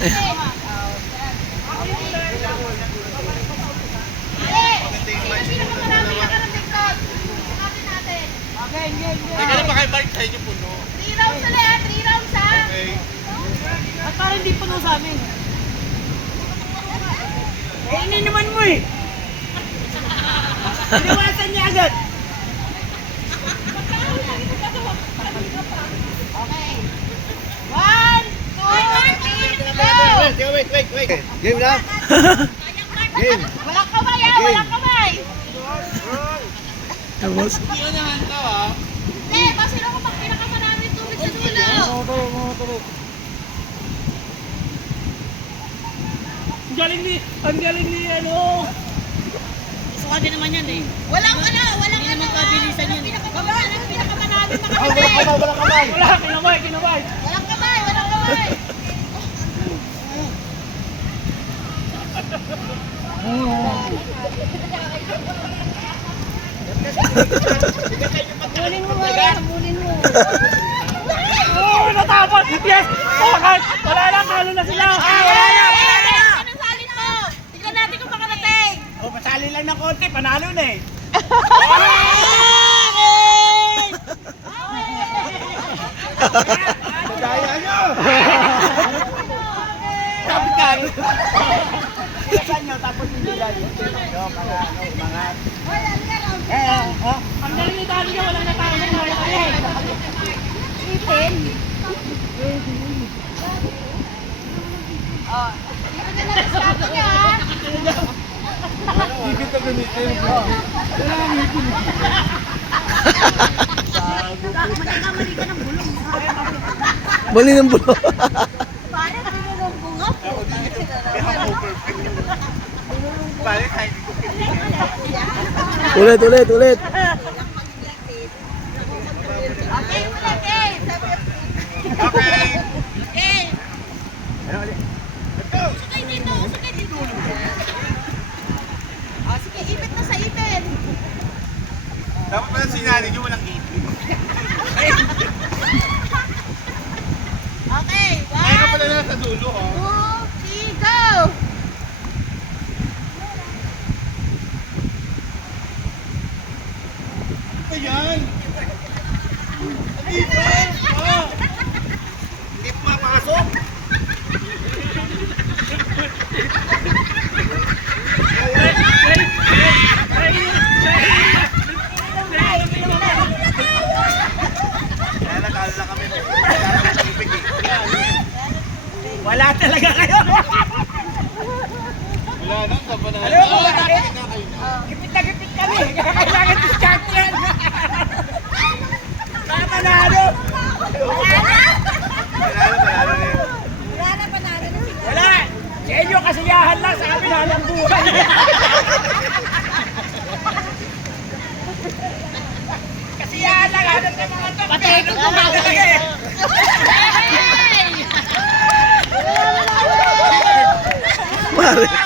Teka na ba kayo balik sa inyo puno? 3 rounds ulit ha, 3 rounds ha. Okay. At parang hindi puno sa amin. Eh, naman mo eh. Inawasan niya agad. Okay. 1, 2, 3, go! Wait. Game na? Game. Walang kamay ha, walang kamay. Tapos, Hindi naman to ah. Hindi, basta sino ko pag pinakamarami tubig sa dulo. Ang galing ni ano. Sukatin naman yan eh. Walang ano, walang Hindi ano naman kabilisan yun. Walang pinakamarami Walang makamay. kamay, walang kamay. Wala, kinabay. Walang kamay, walang kamay. Bulin mo nga, bulin mo. Oh, natapos! Yes! Bakit? Wala na, talo na sila! Wala na! Anong salin mo? Tignan natin kung makarating. Oh, pasali lang ng konti, panalo na eh. Kaya nyo! Kapitan! Saan nyo, tapos hindi lang. Ang galing ni Tali niya, walang natalo na kaya. Ipin. Oh, dito na lang sa atin niya ha. Hindi kita gamitin. Mali ka ng bulong. bali ng bulo. Parang binulong nga po. Balik tayo dito. Ulit. Okay, ulit eh. Okay. Okay. Let's go! Sakay dito, sakay dito. Oh, sige, ipit na sa ipin. Dapat pala sinari nyo walang ipin. Okay, Kaya ka 1, pala na sa dulo oh. 2, 3, go! Ito yan! Ipin! Oh! Hindi pumapasok! Kaya natalo na kami. Wala talaga kayo. Wala nang kapanalo. Alam mo ba bakit? Na kayo na. Gipit na gipit kami. Kailangan discount yan. Para manalo. Panalo na yun. Wala na, panalo na sila. Wala. Sa inyo kasiyahan lang, sa amin halang buhay. Kasiyahan lang, hanap ng mga to. Patay ko kumaga talaga eh. Mare.